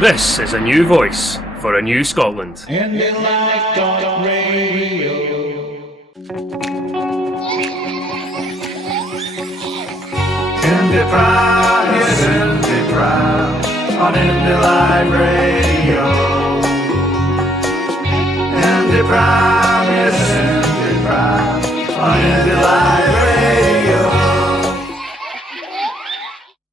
This is a new voice for a new Scotland. IndyPram is IndyPram on Indy Live Radio. IndyPram is IndyPram on Indy Live Radio.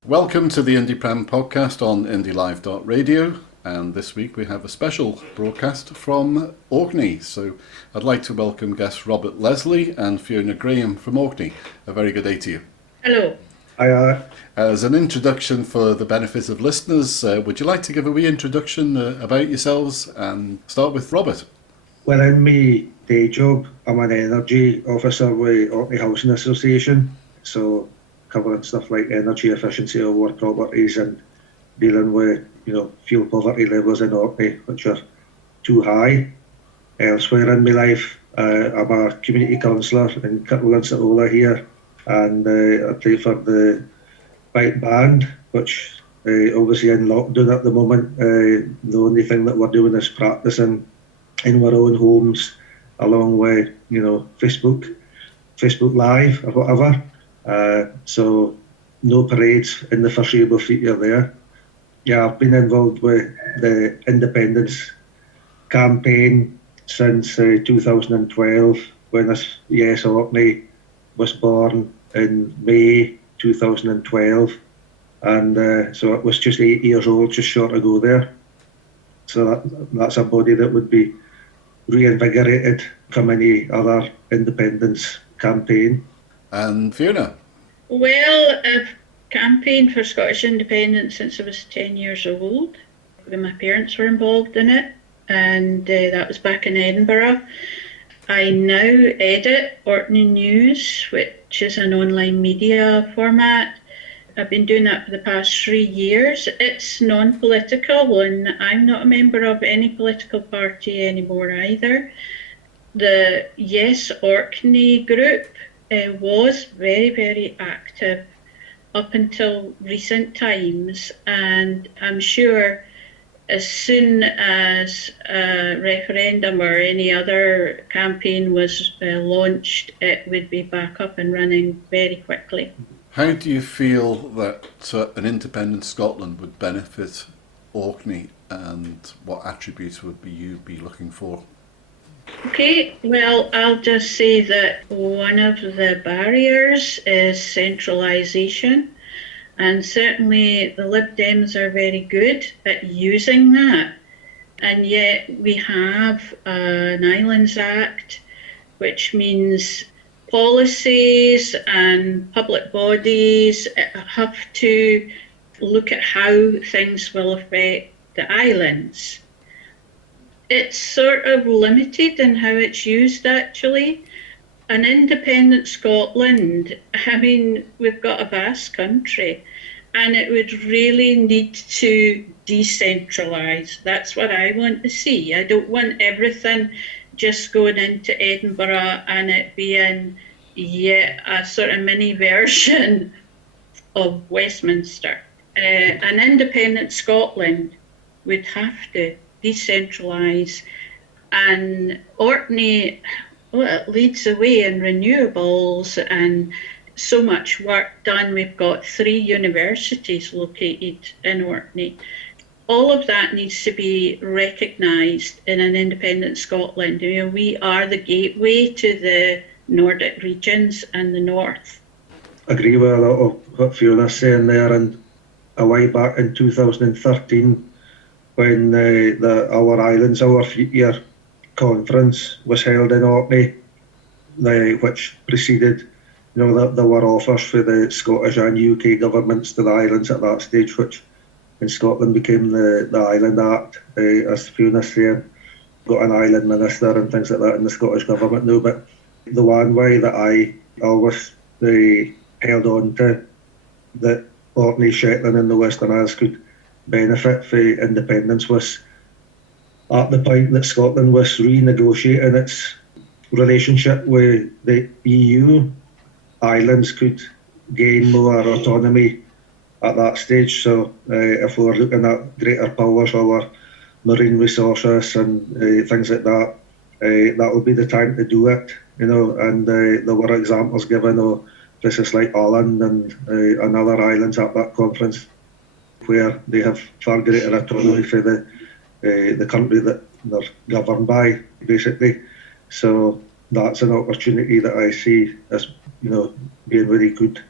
Welcome to the IndyPram podcast on IndyLive.radio, and this week we have a special broadcast from Orkney. So I'd like to welcome guests Robert Leslie and Fiona Grahame from Orkney. A very good day to you. Hello. Hi. As an introduction for the benefit of listeners, would you like to give a wee introduction about yourselves and start with Robert? Well, in my day job, I'm an energy officer with Orkney Housing Association, so covering stuff like energy efficiency of work properties and dealing with, fuel poverty levels in Orkney, which are too high. Elsewhere in my life, I'm a community councillor in Kirtwell here, and I play for the Bike Band, which obviously in lockdown at the moment, the only thing that we're doing is practicing in our own homes, along with, Facebook Live or whatever. So no parades in the foreseeable future there. Yeah, I've been involved with the independence campaign since 2012, when this Yes Orkney was born in May 2012, and so it was just 8 years old, just short ago there. So that's a body that would be reinvigorated from any other independence campaign. And Fiona? Well, I've campaigned for Scottish independence since I was 10 years old, when my parents were involved in it, and that was back in Edinburgh. I now edit Orkney News, which is an online media format. I've been doing that for the past 3 years. It's non-political, and I'm not a member of any political party anymore either. The Yes Orkney group was very, very active up until recent times, and I'm sure as soon as a referendum or any other campaign was launched, it would be back up and running very quickly. How do you feel that an independent Scotland would benefit Orkney, and what attributes would you be looking for? Okay, well, I'll just say that one of the barriers is centralisation, and certainly the Lib Dems are very good at using that, and yet we have an Islands Act, which means policies and public bodies have to look at how things will affect the islands. It's sort of limited in how it's used, actually. An independent Scotland, we've got a vast country, and it would really need to decentralise. That's what I want to see. I don't want everything just going into Edinburgh and it being yet a sort of mini version of Westminster. An independent Scotland would have to decentralise, and Orkney, it leads the way in renewables and so much work done. We've got 3 universities located in Orkney. All of that needs to be recognised in an independent Scotland. We are the gateway to the Nordic regions and the north. I agree with a lot of what Fiona's saying there, and a while back in 2013, when our future conference was held in Orkney, which preceded, there were offers for the Scottish and UK governments to the islands at that stage, which in Scotland became the Island Act, as Fiona's saying. Got an island minister and things like that in the Scottish government now, but the one way that I always held on to, that Orkney, Shetland and the Western Isles could benefit for independence, was at the point that Scotland was renegotiating its relationship with the EU, islands could gain more autonomy at that stage. So if we're looking at greater powers over marine resources and things like that, that would be the time to do it, and there were examples given of places like Ireland and other islands at that conference where they have far greater autonomy for the country that they're governed by, basically. So that's an opportunity that I see as, being really good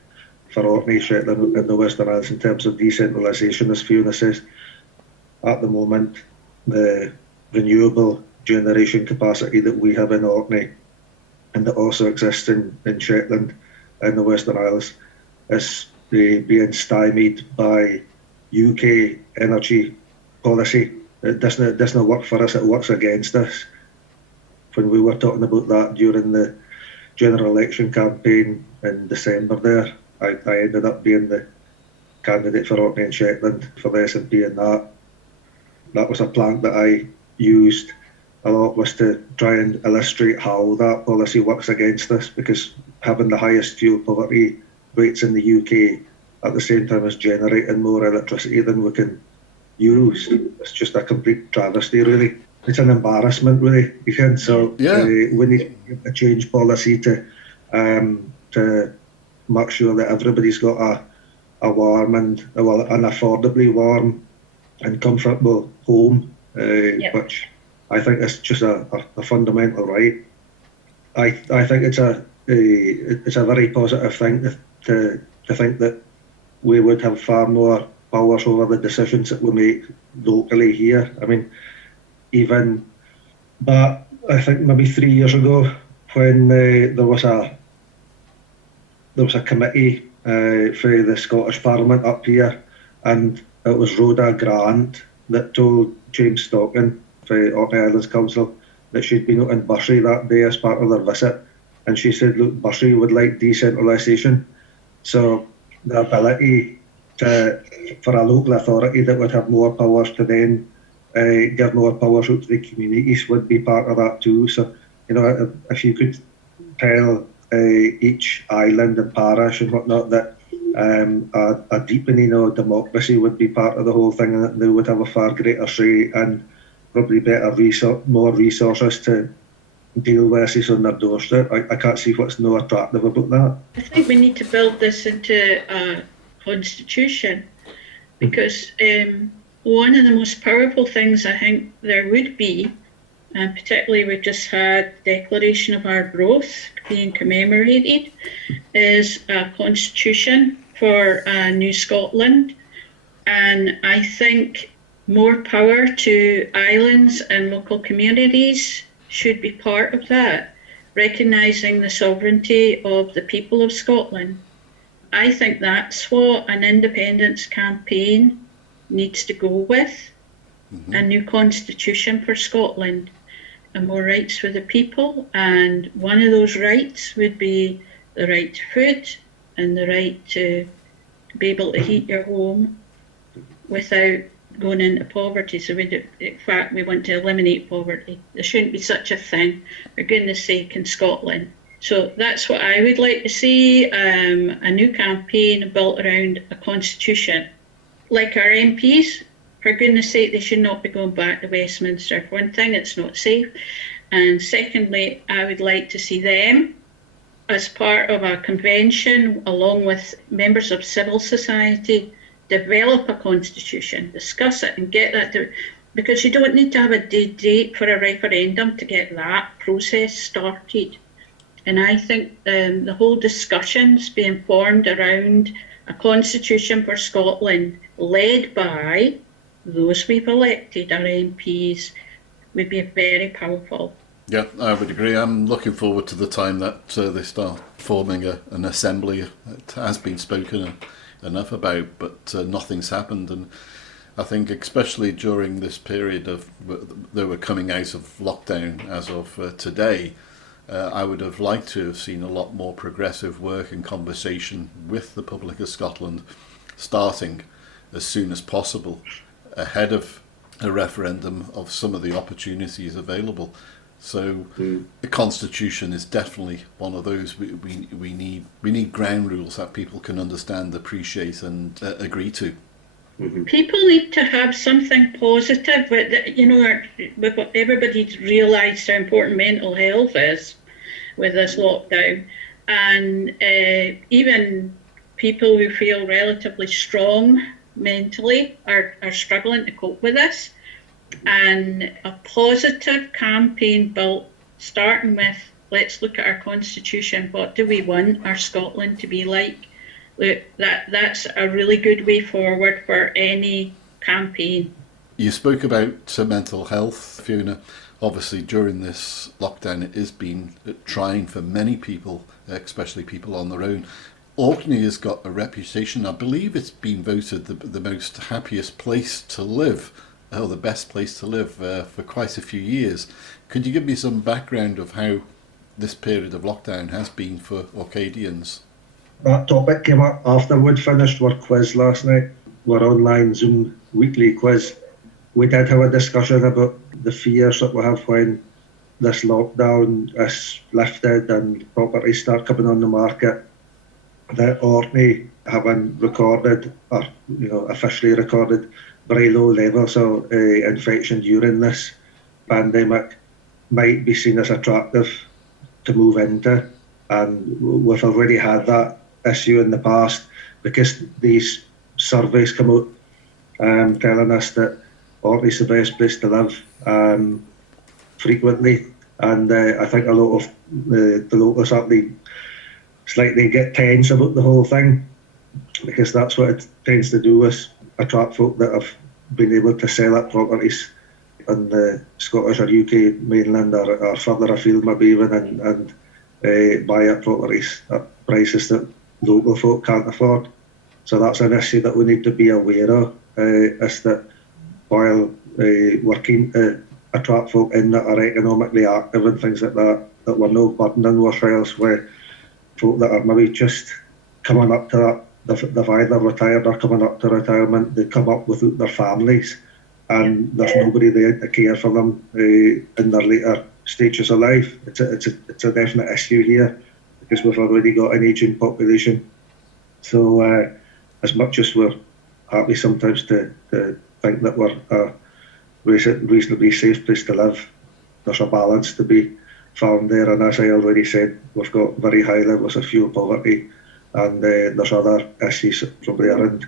for Orkney, Shetland and the Western Isles in terms of decentralisation, as Fiona says. At the moment, the renewable generation capacity that we have in Orkney and that also exists in Shetland and the Western Isles is being stymied by UK energy policy. It doesn't work for us, it works against us. When we were talking about that during the general election campaign in December there, I ended up being the candidate for Orkney and Shetland for the SNP, and that was a plank that I used a lot, was to try and illustrate how that policy works against us, because having the highest fuel poverty rates in the UK at the same time as generating more electricity than we can use, it's just a complete travesty, really. It's an embarrassment, really. So we need a change policy to make sure that everybody's got a warm and an affordably warm and comfortable home, which I think is just a fundamental right. I think it's a very positive thing to think that we would have far more powers over the decisions that we make locally here. I mean, even back, I think maybe 3 years ago, when there was a committee for the Scottish Parliament up here, and it was Rhoda Grant that told James Stocking for Orkney Islands Council that she'd been out in Bussey that day as part of their visit, and she said, look, Bussey would like decentralisation. So the ability for a local authority that would have more powers to then give more powers out to the communities would be part of that too. So, if you could tell each island and parish and whatnot that a deepening of democracy would be part of the whole thing, and that they would have a far greater say and probably more resources to deal with issues on their doorstep. I can't see what's no attractive about that. I think we need to build this into a constitution, because one of the most powerful things I think there would be, and particularly we've just had the Declaration of Our Growth being commemorated, is a constitution for New Scotland. And I think more power to islands and local communities should be part of that, recognising the sovereignty of the people of Scotland. I think that's what an independence campaign needs to go with. A new constitution for Scotland and more rights for the people. And one of those rights would be the right to food and the right to be able to heat your home without going into poverty. So in fact, we want to eliminate poverty. There shouldn't be such a thing, for goodness sake, in Scotland. So that's what I would like to see, a new campaign built around a constitution. Like our MPs, for goodness sake, they should not be going back to Westminster. For one thing, it's not safe. And secondly, I would like to see them, as part of a convention, along with members of civil society, develop a constitution, discuss it and get that to, because you don't need to have a date for a referendum to get that process started. And I think the whole discussions being formed around a constitution for Scotland, led by those we've elected, our MPs, would be very powerful. Yeah, I would agree. I'm looking forward to the time that they start forming an assembly. It has been spoken enough about, but nothing's happened. And I think especially during this period of they were coming out of lockdown as of today, I would have liked to have seen a lot more progressive work and conversation with the public of Scotland starting as soon as possible, ahead of a referendum, of some of the opportunities available So the constitution is definitely one of those we need ground rules that people can understand, appreciate, and agree to. People need to have something positive. But everybody's realised how important mental health is with this lockdown, and even people who feel relatively strong mentally are struggling to cope with this. And a positive campaign built, starting with, let's look at our constitution. What do we want our Scotland to be like? Look, that's a really good way forward for any campaign. You spoke about mental health, Fiona. Obviously, during this lockdown, it has been trying for many people, especially people on their own. Orkney has got a reputation. I believe it's been voted the most happiest place to live, or the best place to live for quite a few years. Could you give me some background of how this period of lockdown has been for Orcadians? That topic came up after we'd finished our quiz last night, our online Zoom weekly quiz. We did have a discussion about the fears that we have when this lockdown is lifted and properties start coming on the market. That Orkney, having recorded, or officially recorded, very low levels of infection during this pandemic, might be seen as attractive to move into. And we've already had that issue in the past, because these surveys come out telling us that Orkney's the best place to live frequently. And I think a lot of the locals actually slightly get tense about the whole thing, because that's what it tends to do, is attract folk that have been able to sell at properties on the Scottish or UK mainland, or further afield maybe even, and buy at properties at prices that local folk can't afford. So that's an issue that we need to be aware of, is that while we're keen to attract folk in that are economically active and things like that, that we're not burdening ourselves with folk that are maybe just coming up to that. They've either retired or coming up to retirement. They come up without their families, and there's nobody there to care for them in their later stages of life. It's a definite issue here, because we've already got an ageing population. So as much as we're happy sometimes to think that we're a reasonably safe place to live, there's a balance to be found there. And as I already said, we've got very high levels of fuel poverty, and there's other issues probably around,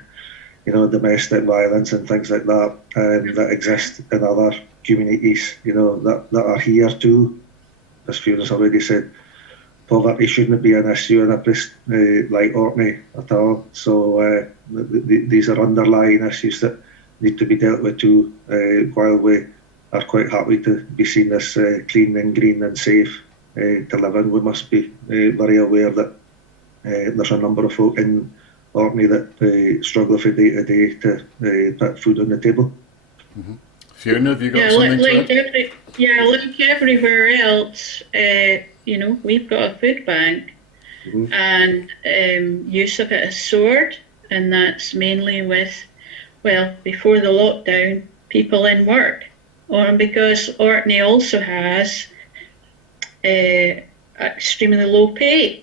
domestic violence and things like that, that exist in other communities, that are here too. As Fiona's already said, poverty shouldn't be an issue in a place like Orkney at all. So these are underlying issues that need to be dealt with too, while we are quite happy to be seen as clean and green and safe to live in. We must be very aware that there's a number of folk in Orkney that struggle from day to day to put food on the table. Mm-hmm. Fiona, have you got something to add? Like everywhere else, we've got a food bank, and use of it has soared, and that's mainly with, before the lockdown, people in work, because Orkney also has extremely low pay.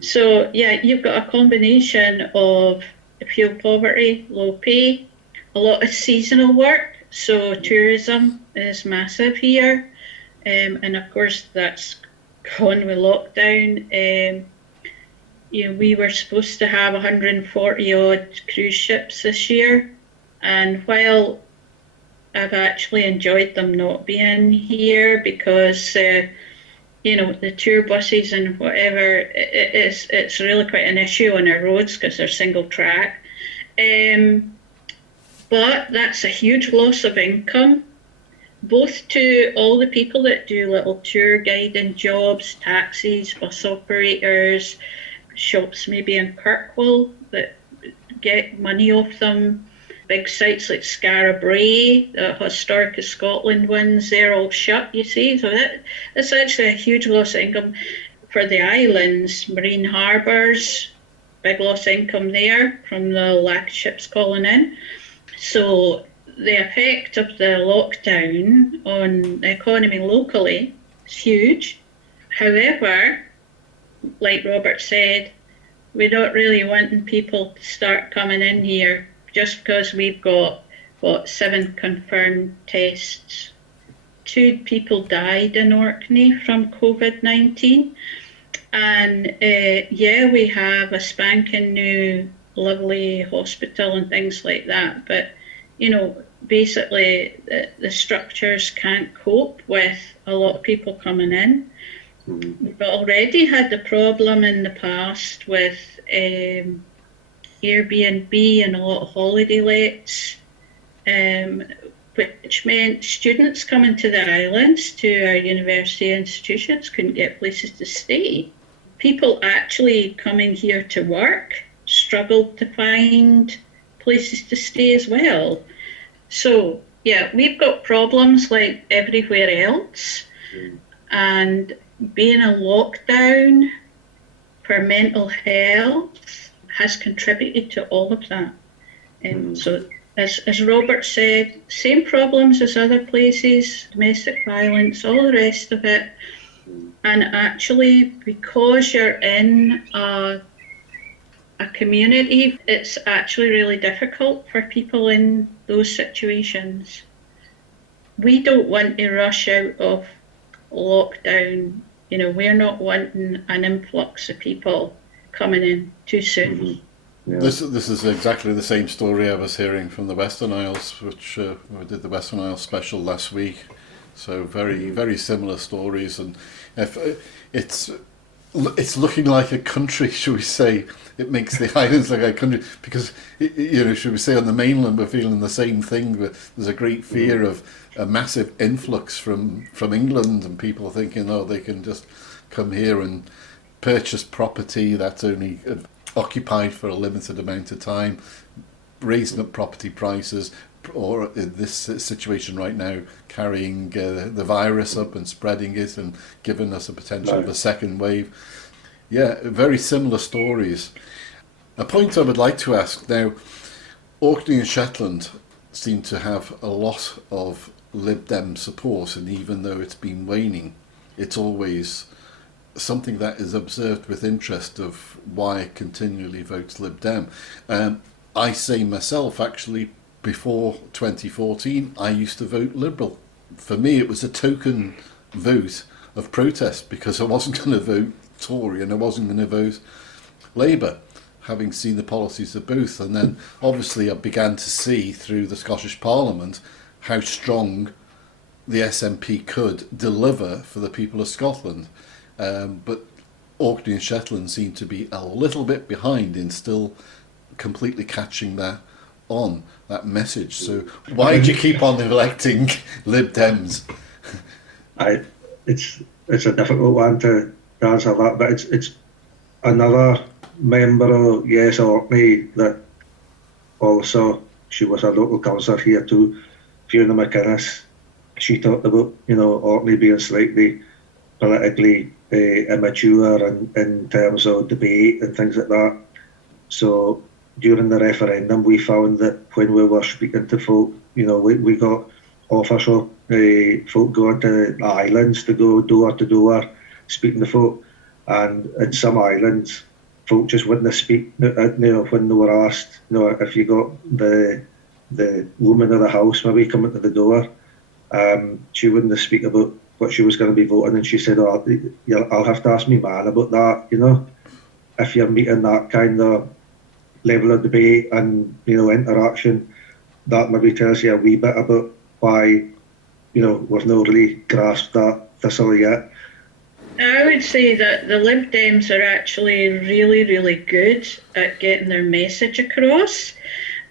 So you've got a combination of fuel poverty, low pay, a lot of seasonal work. So tourism is massive here, and of course that's gone with lockdown. We were supposed to have 140 odd cruise ships this year, and while I've actually enjoyed them not being here, because the tour buses and whatever, it's really quite an issue on our roads because they're single track. But that's a huge loss of income, both to all the people that do little tour guiding jobs, taxis, bus operators, shops maybe in Kirkwall that get money off them, big sites like Scarabray, the Historic of Scotland ones, they're all shut, you see. So that's actually a huge loss of income for the islands, marine harbours, big loss of income there from the lack of ships calling in. So the effect of the lockdown on the economy locally is huge. However, like Robert said, we're not really wanting people to start coming in here just because we've got, 7 confirmed tests. 2 people died in Orkney from COVID-19. And we have a spanking new lovely hospital and things like that. But, basically the structures can't cope with a lot of people coming in. We've already had the problem in the past with Airbnb and a lot of holiday lets, which meant students coming to the islands, to our university institutions, couldn't get places to stay. People actually coming here to work struggled to find places to stay as well. So, yeah, we've got problems like everywhere else. And being in lockdown for mental health has contributed to all of that. So, as Robert said, same problems as other places, domestic violence, all the rest of it. And actually, because you're in a community, it's actually really difficult for people in those situations. We don't want to rush out of lockdown. We're not wanting an influx of people coming in too soon. Yeah. This is exactly the same story I was hearing from the Western Isles, which we did the Western Isles special last week. So very, very similar stories, and if it's looking like a country, should we say? It makes the islands like a country because should we say on the mainland we're feeling the same thing. There's a great fear of a massive influx from England, and people thinking, they can just come here and purchase property that's only occupied for a limited amount of time, raising up property prices, or in this situation right now, carrying the virus up and spreading it and giving us a potential of a second wave. Yeah, very similar stories. A point I would like to ask now, Orkney and Shetland seem to have a lot of Lib Dem support, and even though it's been waning, it's always something that is observed with interest of why it continually votes Lib Dem. I say myself, actually, before 2014, I used to vote Liberal. For me, it was a token vote of protest because I wasn't going to vote Tory and I wasn't going to vote Labour, having seen the policies of both. And then, obviously, I began to see through the Scottish Parliament how strong the SNP could deliver for the people of Scotland. But Orkney and Shetland seem to be a little bit behind in still completely catching that message. So why do you keep on electing Lib Dems? It's a difficult one to answer that, but it's another member of Orkney that also, she was a local councillor here too, Fiona Grahame. She talked about Orkney being slightly politically immature in terms of debate and things like that. So during the referendum, we found that when we were speaking to folk, we got offers of folk going to the islands to go door to door speaking to folk, and in some islands, folk just wouldn't speak. When they were asked, if you got the woman of the house maybe coming to the door, she wouldn't speak about what she was going to be voting, and she said, I'll have to ask me man about that. If you're meeting that kind of level of debate and interaction, that maybe tells you a wee bit about why we've not really grasped that thistle yet. I would say that the Lib Dems are actually really, really good at getting their message across,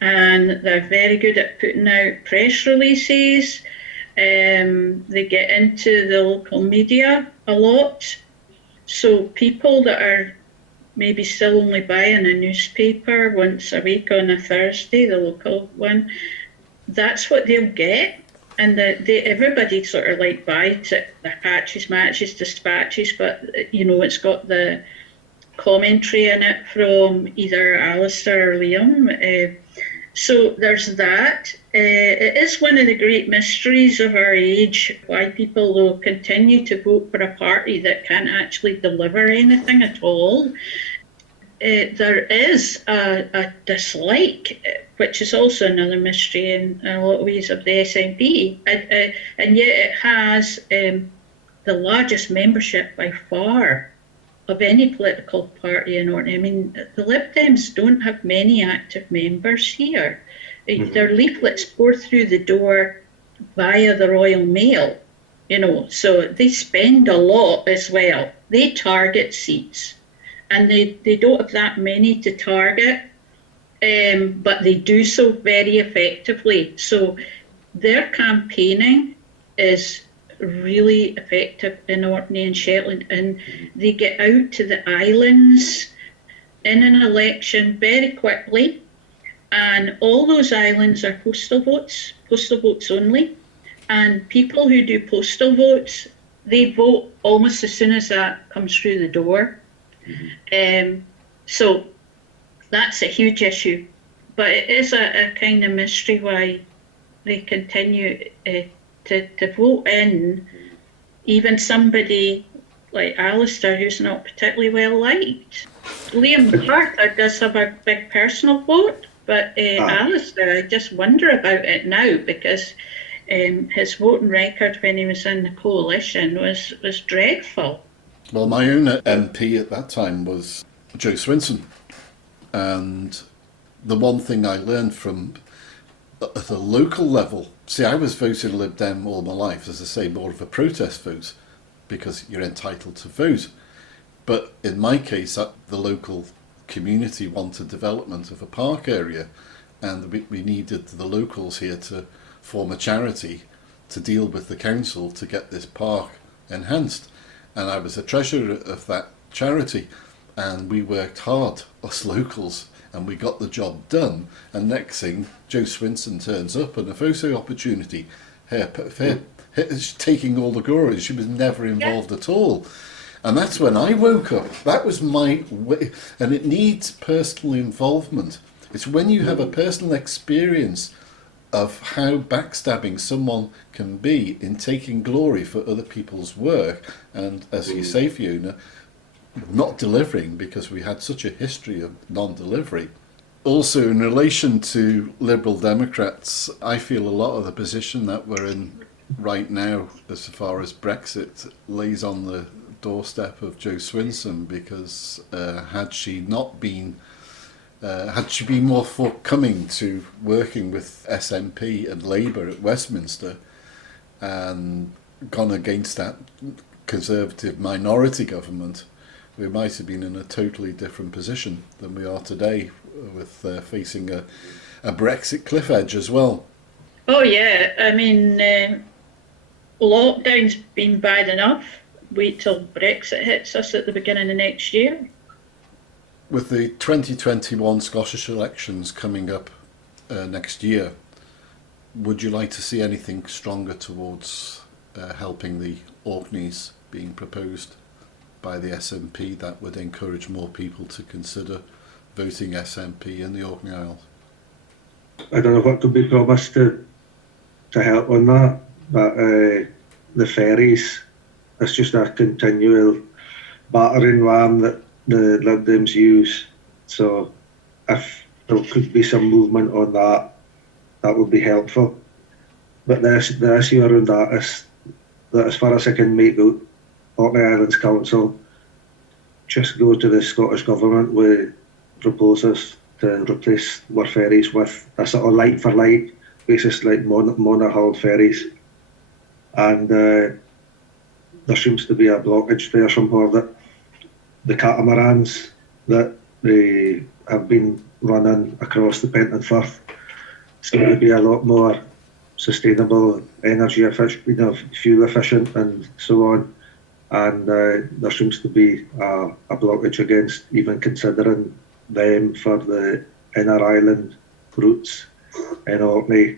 and they're very good at putting out press releases. They get into the local media a lot. So people that are maybe still only buying a newspaper once a week on a Thursday, the local one, that's what they'll get. And everybody sort of like buys it, the patches, matches, dispatches, but it's got the commentary in it from either Alistair or Liam. So there's that. It is one of the great mysteries of our age why people will continue to vote for a party that can't actually deliver anything at all. There is a dislike, which is also another mystery in a lot of ways, of the SNP, and yet it has the largest membership by far of any political party in Orkney. I mean, the Lib Dems don't have many active members here. Their leaflets pour through the door via the Royal Mail, so they spend a lot as well. They target seats, and they don't have that many to target, but they do so very effectively. So their campaigning is really effective in Orkney and Shetland, and they get out to the islands in an election very quickly, and all those islands are postal votes only, and people who do postal votes, they vote almost as soon as that comes through the door. So that's a huge issue, but it is a kind of mystery why they continue to vote in even somebody like Alistair, who's not particularly well liked. Liam MacArthur does have a big personal vote, but Alistair, I just wonder about it now, because his voting record when he was in the coalition was dreadful. Well, my own MP at that time was Joe Swinson, and the one thing I learned from at the local level, see, I was voting Lib Dem all my life, as I say, more of a protest vote, because you're entitled to vote. But in my case, the local community wanted development of a park area, and we needed the locals here to form a charity to deal with the council to get this park enhanced. And I was a treasurer of that charity, and we worked hard, us locals, and we got the job done. And next thing, Joe Swinson turns up, and a photo opportunity. Taking all the glory. She was never involved at all. And that's when I woke up. That was my way. And it needs personal involvement. It's when you have a personal experience of how backstabbing someone can be in taking glory for other people's work, and, as you say, Fiona, not delivering, because we had such a history of non-delivery. Also, in relation to Liberal Democrats, I feel a lot of the position that we're in right now, as far as Brexit, lays on the doorstep of Joe Swinson, because had she been more forthcoming to working with SNP and Labour at Westminster and gone against that Conservative minority government, we might have been in a totally different position than we are today, with facing a Brexit cliff edge as well. Oh yeah, I mean, lockdown's been bad enough. Wait till Brexit hits us at the beginning of next year. With the 2021 Scottish elections coming up next year, would you like to see anything stronger towards helping the Orkneys being proposed by the SNP that would encourage more people to consider voting SNP in the Orkney Isles? I don't know what could be promised to help on that, but the ferries, it's just a continual battering ram that the Lib Dems use. So if there could be some movement on that, that would be helpful. But the issue around that is that, as far as I can make out, Orkney Islands Council just go to the Scottish Government with proposals to replace our ferries with a sort of light for light basis, like monohulled ferries. And there seems to be a blockage there somehow, that the catamarans that they have been running across the Penton Firth seem to be a lot more sustainable, energy efficient, fuel efficient, and so on. And there seems to be a blockage against even considering them for the inner island routes in Orkney.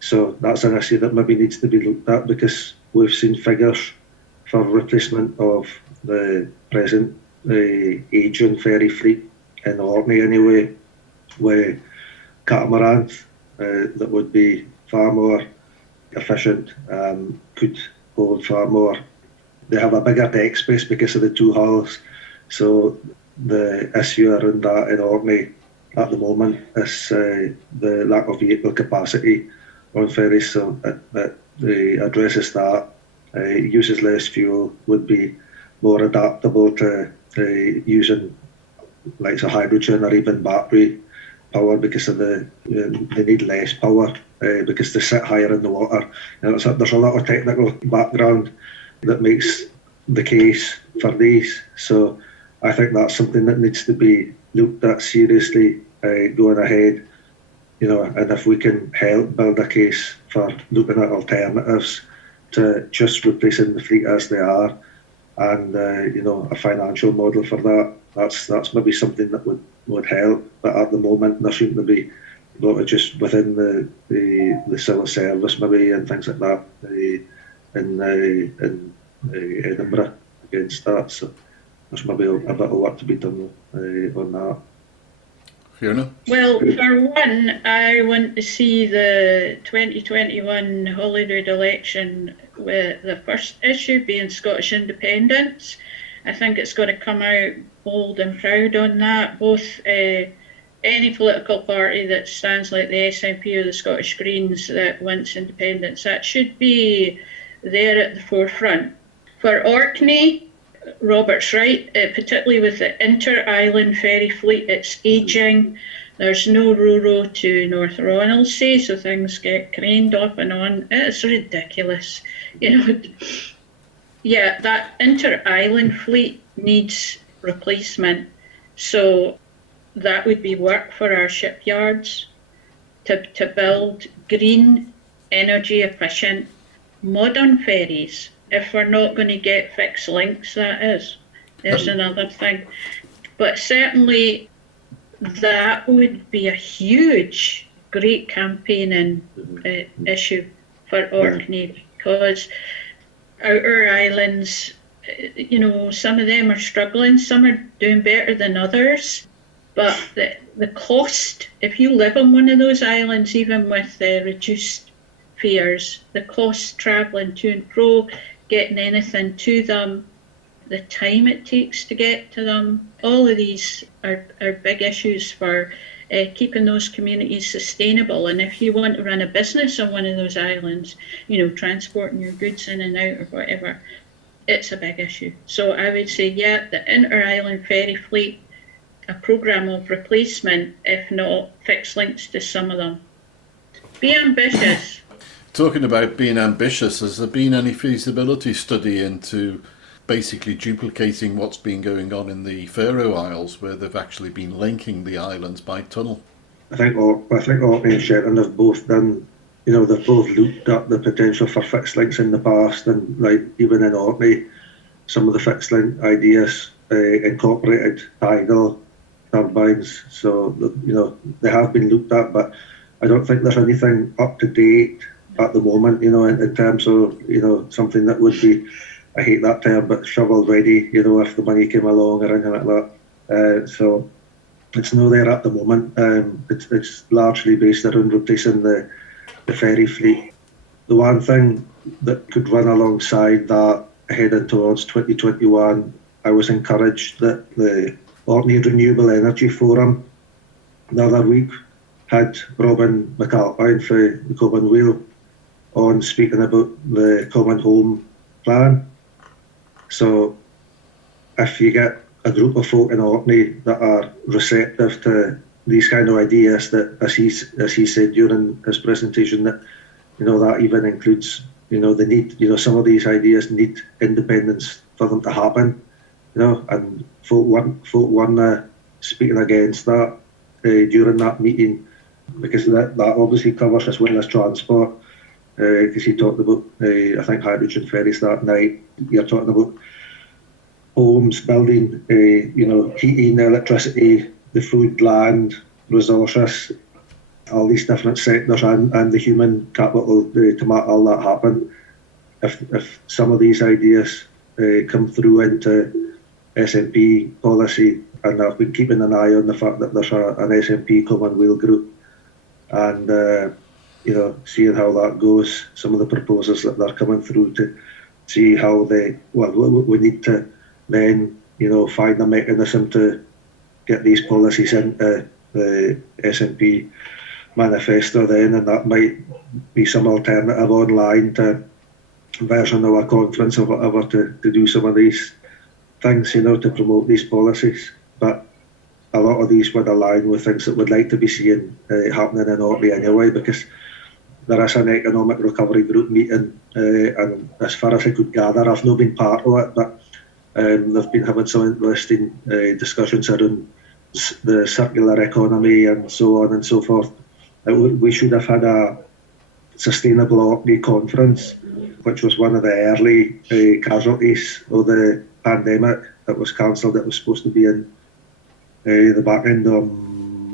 So that's an issue that maybe needs to be looked at, because we've seen figures for replacement of the present ageing ferry fleet in Orkney anyway, with catamarans that would be far more efficient, could hold far more. They have a bigger deck space because of the two hulls. So the issue around that in Orkney at the moment is the lack of vehicle capacity on ferries. So it addresses that. Uses less fuel, would be more adaptable to using like a hydrogen or even battery power because of they need less power because they sit higher in the water. There's a lot of technical background that makes the case for these. So I think that's something that needs to be looked at seriously going ahead. And if we can help build a case for looking at alternatives to just replacing the fleet as they are, and a financial model for that, that's maybe something that would help. But at the moment, there seem to be a lot of just within the civil service maybe and things like that in Edinburgh against that. So there's maybe a bit of work to be done on that. Fiona? Well, for one, I want to see the 2021 Holyrood election with the first issue being Scottish independence. I think it's got to come out bold and proud on that. Both any political party that stands like the SNP or the Scottish Greens that wants independence, that should be there at the forefront. For Orkney, Robert's right, particularly with the inter-island ferry fleet, it's ageing. There's no ro-ro to North Ronaldsay, so things get craned off and on. It's ridiculous. Yeah, that inter-island fleet needs replacement. So that would be work for our shipyards to build green, energy efficient, modern ferries. If we're not going to get fixed links, that is. There's another thing. But certainly that would be a huge, great campaigning issue for Orkney, because outer islands, some of them are struggling, some are doing better than others. But the cost, if you live on one of those islands, even with reduced fares, the cost travelling to and fro, getting anything to them, the time it takes to get to them, all of these are big issues for keeping those communities sustainable. And if you want to run a business on one of those islands, transporting your goods in and out or whatever, it's a big issue. So I would say, yeah, the inter-island ferry fleet, a programme of replacement, if not fixed links to some of them. Be ambitious. Talking about being ambitious, has there been any feasibility study into basically duplicating what's been going on in the Faroe Isles, where they've actually been linking the islands by tunnel? I think Orkney and Shetland have both done, they've both looked at the potential for fixed links in the past, and like even in Orkney, some of the fixed link ideas incorporated tidal turbines. So, they have been looked at, but I don't think there's anything up to date at the moment, in terms of, something that would be, I hate that term, but shovel ready, if the money came along or anything like that. So it's no there at the moment. It's largely based around replacing the ferry fleet. The one thing that could run alongside that heading towards 2021, I was encouraged that the Orkney Renewable Energy Forum the other week had Robin McAlpine for the Commonweal on speaking about the Common Home Plan. So if you get a group of folk in Orkney that are receptive to these kind of ideas, that as he said during his presentation, that that even includes the need, some of these ideas need independence for them to happen, and folk weren't speaking against that during that meeting, because that obviously covers as well as transport. Because he talked about, I think, hydrogen ferries that night. You're talking about homes, building, heating, electricity, the food, land, resources, all these different sectors, and the human capital to make all that happen. If some of these ideas come through into SNP policy, and I've been keeping an eye on the fact that there's an SNP Commonweal group and seeing how that goes. Some of the proposals that they're coming through to see how we need to then find a mechanism to get these policies into the SNP manifesto then, and that might be some alternative online to version of a conference or whatever to do some of these things, to promote these policies. But a lot of these would align with things that we'd like to be seeing happening in Orkney anyway, because there is an economic recovery group meeting, and as far as I could gather, I've not been part of it, but they've been having some interesting discussions around the circular economy and so on and so forth. We should have had a Sustainable Orkney conference, which was one of the early casualties of the pandemic that was cancelled. It was supposed to be in the back end of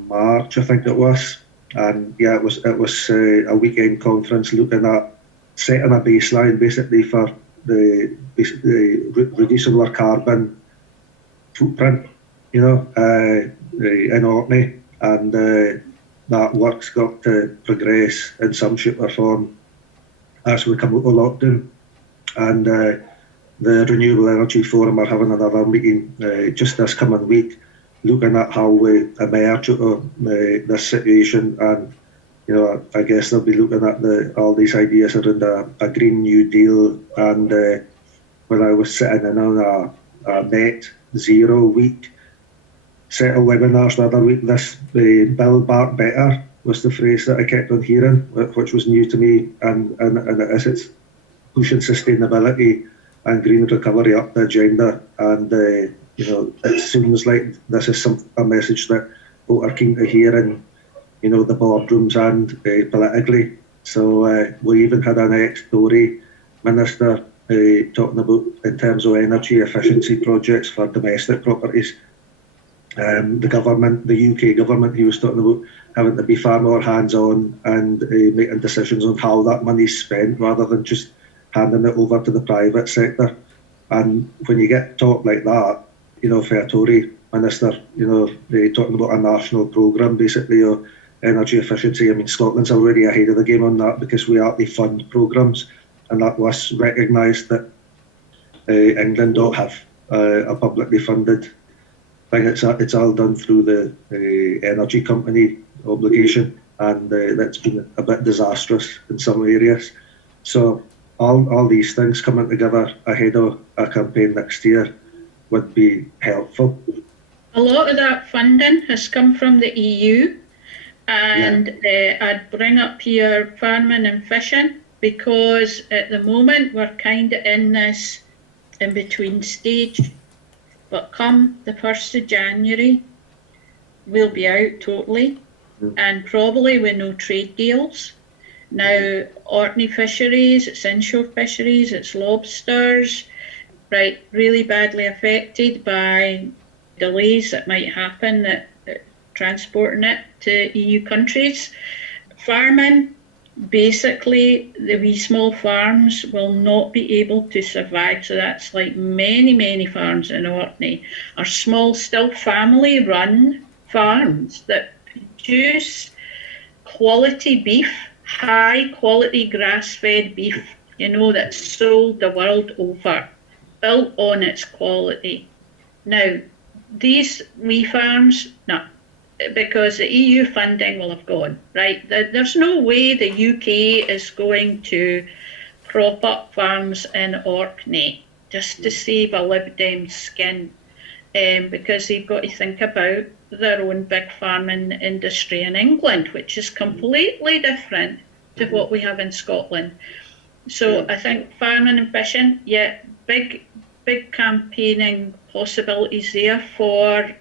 March, I think it was. And yeah, it was a weekend conference looking at setting a baseline basically for the reducing our carbon footprint, in Orkney, and that work's got to progress in some shape or form as we come out of lockdown. And the Renewable Energy Forum are having another meeting just this coming week, looking at how we emerge out of this situation. And I guess they'll be looking at all these ideas around a Green New Deal. And when I was sitting in on a net zero week set of webinars the other week, this Build Back Better was the phrase that I kept on hearing, which was new to me, and it's pushing sustainability and green recovery up the agenda. And it seems like this is a message that people are keen to hear in the boardrooms and politically. So we even had an ex-Tory minister talking about, in terms of energy efficiency projects for domestic properties, the UK government, he was talking about having to be far more hands-on and making decisions on how that money's spent rather than just handing it over to the private sector. And when you get talk like that, for a Tory minister, they talking about a national programme basically of energy efficiency. I mean, Scotland's already ahead of the game on that because we actually fund programmes, and that was recognised that England don't have a publicly funded thing. It's all done through the energy company obligation, and that's been a bit disastrous in some areas. So all these things coming together ahead of a campaign next year would be helpful. A lot of that funding has come from the EU, and I'd bring up here farming and fishing, because at the moment we're kind of in this in-between stage. But come the 1st of January, we'll be out totally, and probably with no trade deals. Now, Orkney fisheries, it's inshore fisheries, it's lobsters, right, really badly affected by delays that might happen at transporting it to EU countries. Farming, basically, the wee small farms will not be able to survive. So that's like many farms in Orkney are small, still family-run farms that produce quality beef, high-quality grass-fed beef, that's sold the world over, built on its quality. Now, these wee farms, no, because the EU funding will have gone, right? There's no way the UK is going to prop up farms in Orkney just to save a Lib Dem skin, because they've got to think about their own big farming industry in England, which is completely different to what we have in Scotland. So I think farming and fishing, big campaigning possibilities there for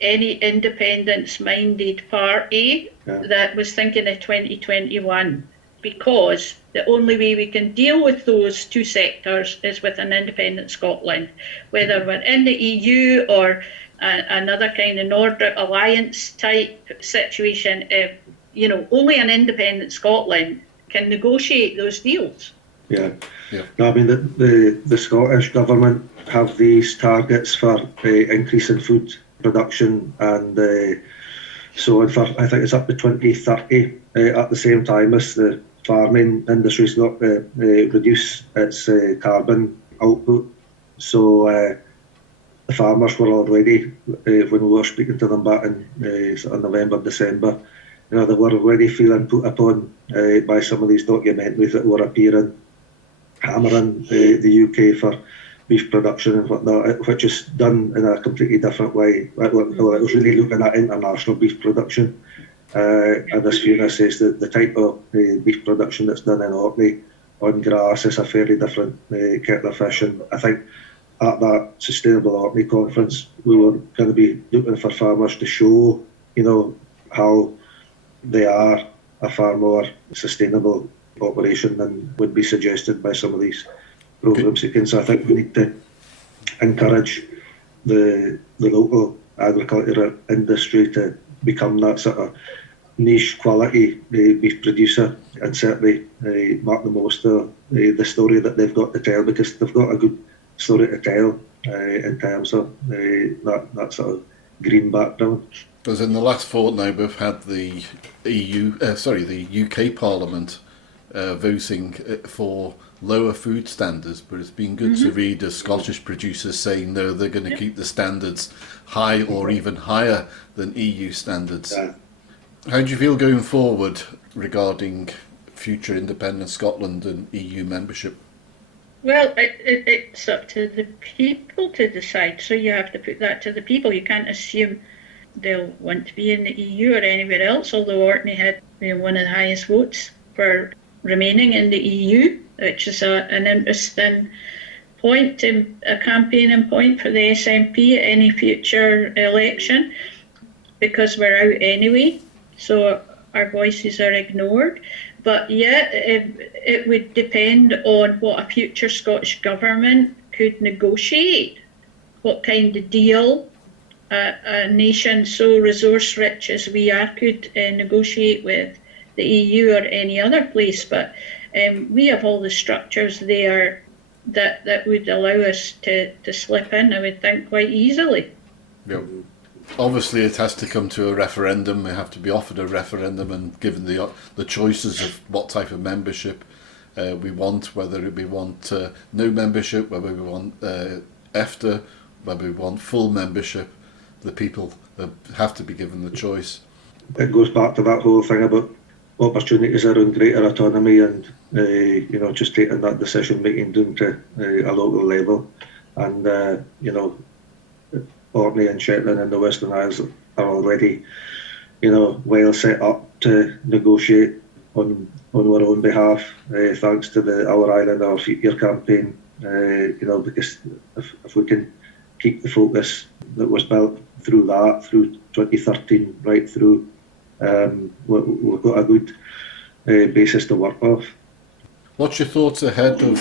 any independence-minded party that was thinking of 2021, because the only way we can deal with those two sectors is with an independent Scotland, whether we're in the EU or another kind of Nordic alliance type situation. Only an independent Scotland can negotiate those deals. No, I mean, the Scottish government have these targets for increasing food production and So for, I think it's up to 2030 at the same time as the farming industry's got to reduce its carbon output. So the farmers were already, when we were speaking to them back in sort of November, December, they were already feeling put upon by some of these documentaries that were appearing, hammering the UK for beef production and whatnot, which is done in a completely different way. It was really looking at international beef production. And as Fiona says, the type of beef production that's done in Orkney on grass is a very different kettle of fish. And I think at that Sustainable Orkney conference, we were going to be looking for farmers to show, how they are a far more sustainable operation than would be suggested by some of these programmes. So I think we need to encourage the local agriculture industry to become that sort of niche quality beef producer, and certainly make the most of the story that they've got to tell, because they've got a good story to tell in terms of that sort of green background. Because in the last fortnight we've had the the UK Parliament voting for lower food standards, but it's been good to read the Scottish producers saying no, they're going to keep the standards high or even higher than EU standards. Yeah. How do you feel going forward regarding future independent Scotland and EU membership? Well, it's up to the people to decide, so you have to put that to the people. You can't assume they'll want to be in the EU or anywhere else, although Orkney had one of the highest votes for remaining in the EU, which is an interesting point, a campaigning point for the SNP at any future election, because we're out anyway, so our voices are ignored. But yeah, it would depend on what a future Scottish government could negotiate, what kind of deal a nation so resource rich as we are could negotiate with the EU or any other place. But we have all the structures there that would allow us to slip in, I would think, quite easily. Yep. Obviously it has to come to a referendum. We have to be offered a referendum and given the choices of what type of membership we want, whether we want no membership, whether we want EFTA, whether we want full membership. The people have to be given the choice. It goes back to that whole thing about opportunities around greater autonomy and just taking that decision making down to a local level. And Orkney and Shetland and the Western Isles are already well set up to negotiate on our own behalf, thanks to the Our Island Our Future campaign. Because if we can keep the focus that was built through 2013 right through, we've got a good basis to work off. What's your thoughts ahead of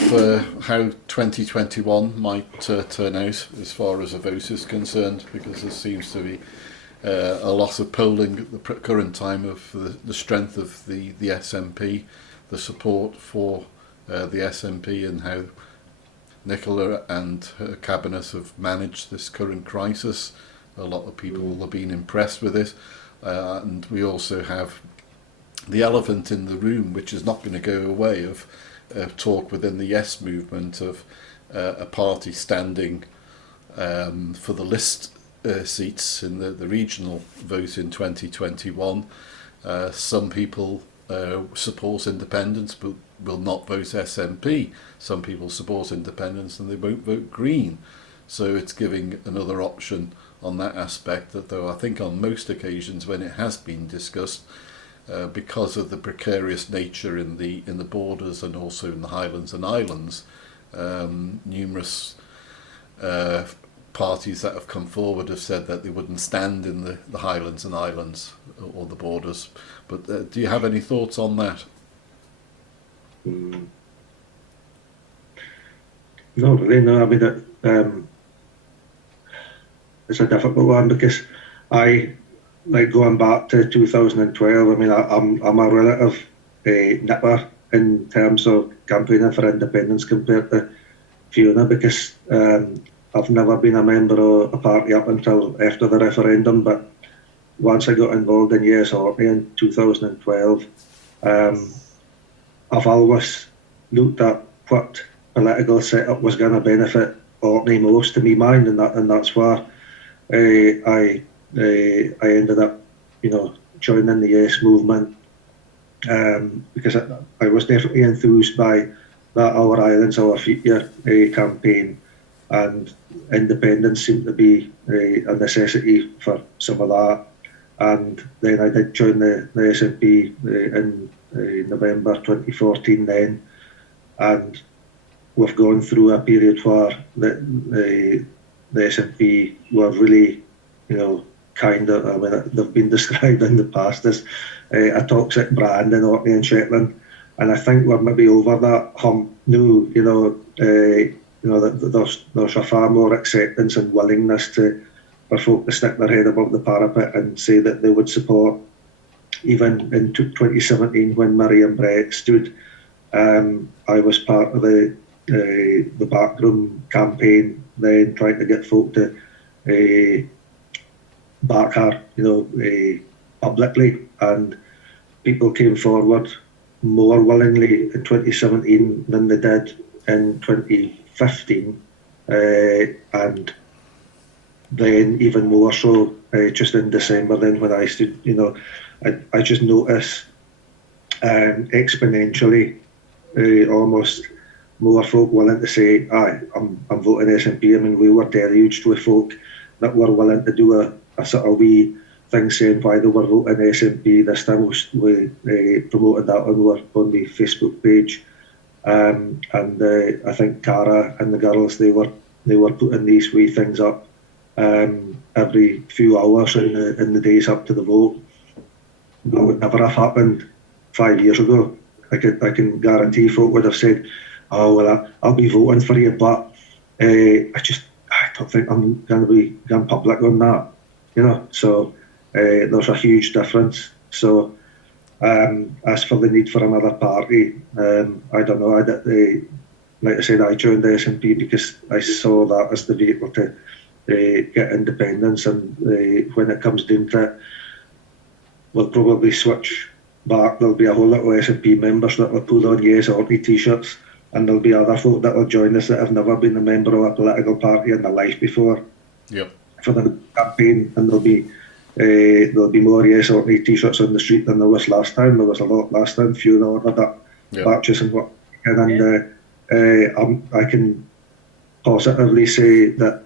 how 2021 might turn out as far as a vote is concerned? Because there seems to be a lot of polling at the current time of the strength of the SNP, the support for the SNP, and how Nicola and her cabinet have managed this current crisis. A lot of people have been impressed with it, and we also have the elephant in the room, which is not going to go away, of talk within the Yes movement of a party standing for the list seats in the regional vote in 2021. Some people support independence but will not vote SNP. Some people support independence and they won't vote Green. So it's giving another option on that aspect, that though I think on most occasions when it has been discussed, because of the precarious nature in the borders and also in the Highlands and Islands, numerous parties that have come forward have said that they wouldn't stand in the Highlands and Islands or the borders. But do you have any thoughts on that? No, really, no. I mean, it's a difficult one, because going back to 2012, I mean, I'm a relative nipper in terms of campaigning for independence compared to Fiona, because I've never been a member of a party up until after the referendum, but once I got involved in Yes Orkney in 2012, I've always looked at what political setup was going to benefit Orkney most to me mind, and that's why I ended up, joining the Yes movement, because I was definitely enthused by that Our Islands, Our Future campaign, and independence seemed to be a necessity for some of that. And then I did join the SNP in November 2014 then, and we've gone through a period where the SNP were really, kind of, I mean, they've been described in the past as a toxic brand in Orkney and Shetland, and I think we're maybe over that hump now. That there's a far more acceptance and willingness for folk to stick their head above the parapet and say that they would support. Even in 2017, when Murray and Brett stood, I was part of the backroom campaign then, trying to get folk to back her, publicly, and people came forward more willingly in 2017 than they did in 2015, and then even more so just in December then when I stood. I just noticed exponentially almost more folk willing to say, aye, I'm voting SNP. I mean, we were deluged with folk that were willing to do a sort of wee thing saying why they were voting SNP. This time we promoted that on the Facebook page, and I think Cara and the girls, they were putting these wee things up every few hours in the days up to the vote. That would never have happened 5 years ago. I can guarantee folk would have said, "Oh well, I'll be voting for you," but I don't think I'm going to be going public on that. So there's a huge difference. So as for the need for another party, I don't know. Like I said, I joined the SNP because I saw that as the vehicle to get independence, and when it comes down to it, we'll probably switch back. There'll be a whole lot of SNP members that will put on Yes Orkney t-shirts, and there'll be other folk that will join us that have never been a member of a political party in their life before. Yep. For the campaign, and there'll be more Yes Orkney t-shirts on the street than there was last time. There was a lot last time. Fiona ordered that batches and what, and I can positively say that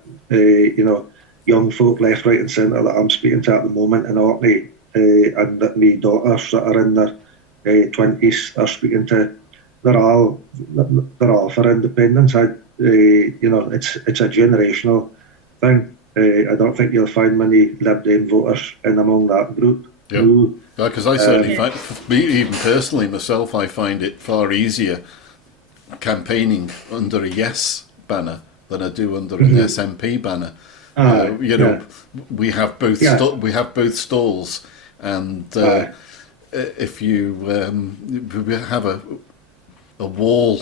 young folk left, right, and centre that I'm speaking to at the moment in Orkney, and that my daughters that are in their 20s are speaking to, they're all for independence. It's a generational thing. I don't think you'll find many Lib Dem voters in among that group. Yeah, because I certainly find, for me, even personally myself, I find it far easier campaigning under a Yes banner than I do under an SNP banner. We have both we have both stalls, and if you we have a wall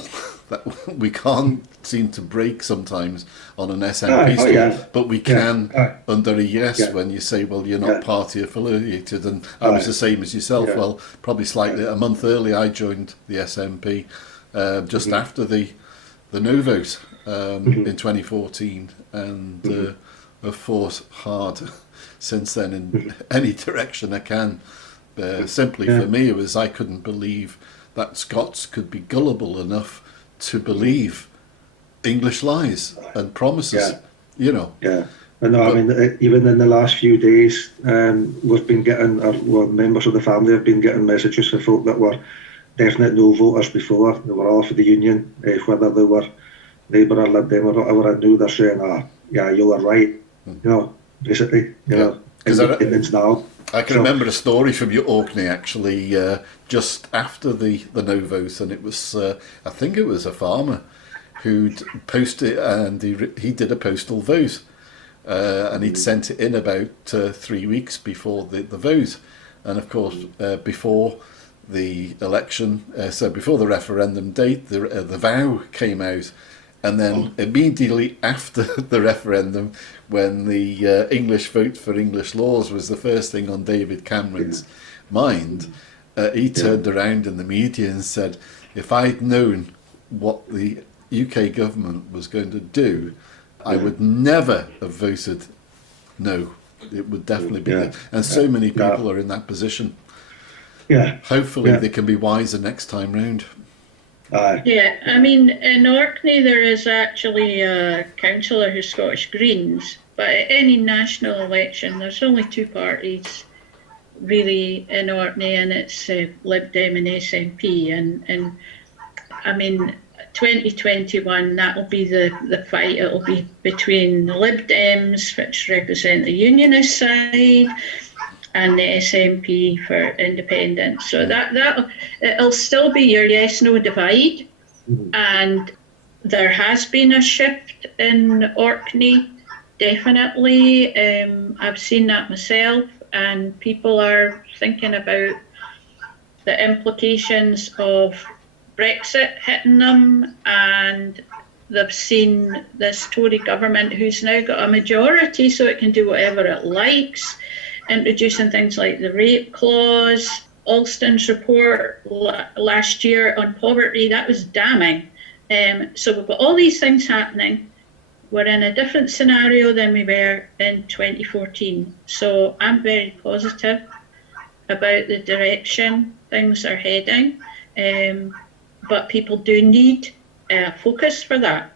that we can't seem to break sometimes on an SNP stall, but we can under a Yes when you say, well, you're not party affiliated. And I was the same as yourself. Well, probably slightly a month early I joined the SNP just after the no vote in 2014, and have fought hard since then in any direction I can. Simply for me, it was I couldn't believe that Scots could be gullible enough to believe English lies and promises. Yeah. I mean, even in the last few days, we've been getting, members of the family have been getting messages from folk that were definite no voters before. They were all for the union, whether they were Labour or Lib Dem or whatever. I knew they're saying, you were right. Basically, independence now. I can remember a story from your Orkney actually, just after the no vote, and it was I think it was a farmer who'd posted, and he did a postal vote, and he'd sent it in about 3 weeks before the vote, and of course before the election, so before the referendum date, the vow came out, And then immediately after the referendum, when the English vote for English laws was the first thing on David Cameron's mind, he turned around in the media and said, if I'd known what the UK government was going to do, I would never have voted no. It would definitely be there. And so many people are in that position. Yeah. Hopefully they can be wiser next time round. Yeah, I mean, in Orkney there is actually a councillor who's Scottish Greens, but at any national election there's only two parties really in Orkney, and it's Lib Dem and SNP, and I mean 2021 that'll be the fight. It'll be between the Lib Dems, which represent the unionist side, and the SNP for independence. So it'll still be your yes/no divide, and there has been a shift in Orkney, definitely. I've seen that myself, and people are thinking about the implications of Brexit hitting them, and they've seen this Tory government who's now got a majority, so it can do whatever it likes, introducing things like the rape clause. Alston's report last year on poverty, that was damning. So we've got all these things happening. We're in a different scenario than we were in 2014. So I'm very positive about the direction things are heading. But people do need focus for that.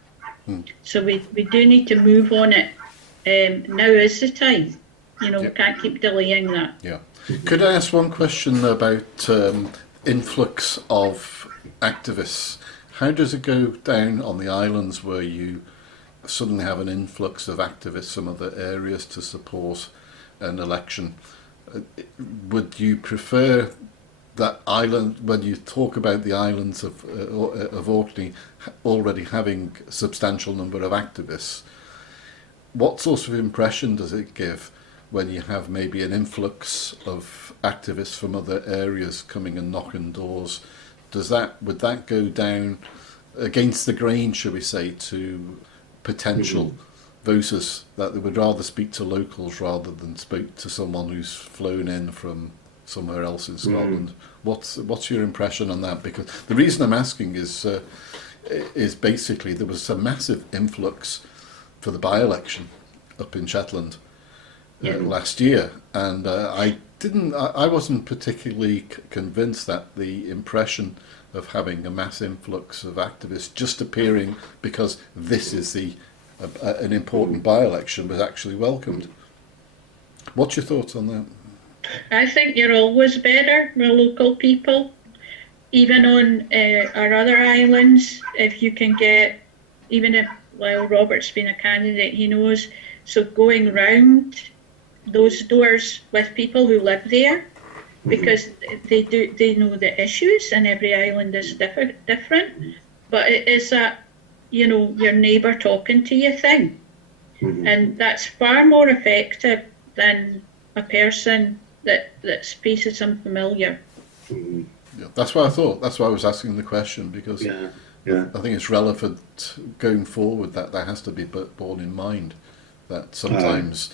So we do need to move on it. Now is the time. We can't keep delaying that. Yeah. Could I ask one question about influx of activists? How does it go down on the islands where you suddenly have an influx of activists from other areas to support an election? Would you prefer that island, when you talk about the islands of Orkney already having a substantial number of activists, what sort of impression does it give when you have maybe an influx of activists from other areas coming and knocking doors? Would that go down against the grain, shall we say, to potential voters, that they would rather speak to locals rather than speak to someone who's flown in from somewhere else in Scotland? What's your impression on that? Because the reason I'm asking is basically there was a massive influx for the by-election up in Shetland last year, and I wasn't particularly convinced that the impression of having a mass influx of activists just appearing because this is an important by-election was actually welcomed. What's your thoughts on that? I think you're always better with local people, even on our other islands. If you can get, Robert's been a candidate, he knows, so going round those doors with people who live there, because they know the issues, and every island is different. But it is that, your neighbour talking to you thing, and that's far more effective than a person that's faces unfamiliar. Yeah, that's what I thought. That's why I was asking the question, because I think it's relevant going forward that has to be borne in mind, that sometimes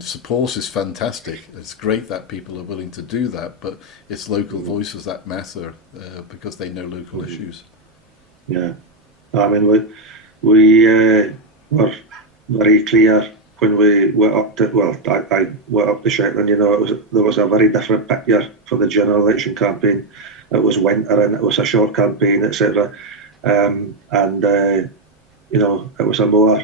support is fantastic. It's great that people are willing to do that, but it's local voices that matter because they know local issues. Yeah, I mean we were very clear when we went up to, I went up to Shetland. There was a very different picture for the general election campaign. It was winter and it was a short campaign, etc. It was a more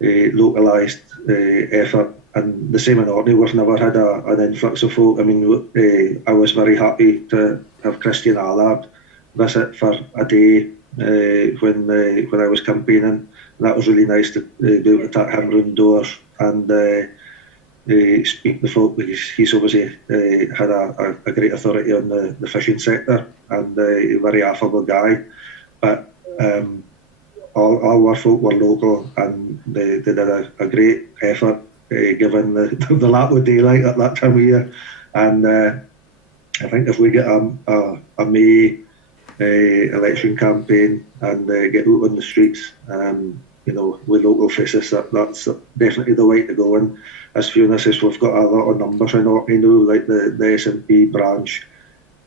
localised effort, and the same in Orkney. We've never had an influx of folk. I mean, I was very happy to have Christian Allard visit for a day when I was campaigning. And that was really nice to be able to take him round doors and speak to folk, because he's obviously had a great authority on the fishing sector, and a very affable guy. But all our folk were local, and they did a great effort given the lack of daylight at that time of year. And I think if we get a May election campaign and get out on the streets. With local faces, that's definitely the way to go. And as Fiona says, we've got a lot of numbers in Orkney now, like the SNP branch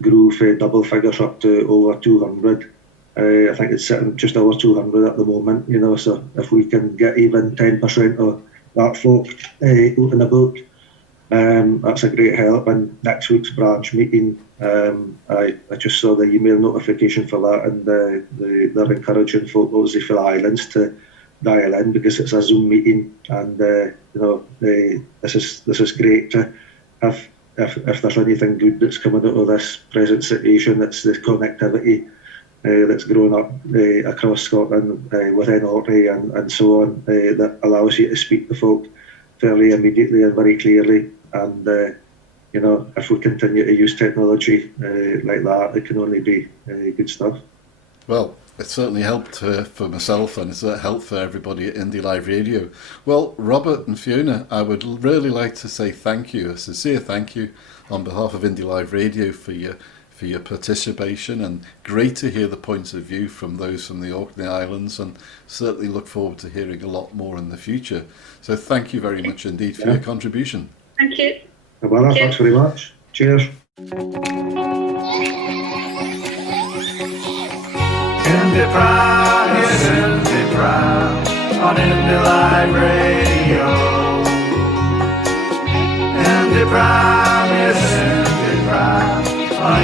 grew from double figures up to over 200. I think it's sitting just over 200 at the moment, so if we can get even 10% of that folk out and about, that's a great help. And next week's branch meeting, I just saw the email notification for that, and they're encouraging folk obviously for the islands to dial in because it's a Zoom meeting, and this is great to have. If there's anything good that's coming out of this present situation, it's the connectivity that's growing up across Scotland within Orkney and so on, that allows you to speak to folk fairly immediately and very clearly. And if we continue to use technology like that, it can only be good stuff. Well, it certainly helped for myself, and it's helped for everybody at Indie Live Radio. Well, Robert and Fiona, I would really like to say thank you, a sincere thank you on behalf of Indie Live Radio for your participation, and great to hear the points of view from those from the Orkney Islands, and certainly look forward to hearing a lot more in the future. So thank you very much indeed for your contribution. Thank you. Well, thanks very much. Cheers. IndyPram, yes, IndyPram on Indie Live Radio. IndyPram, yes, IndyPram on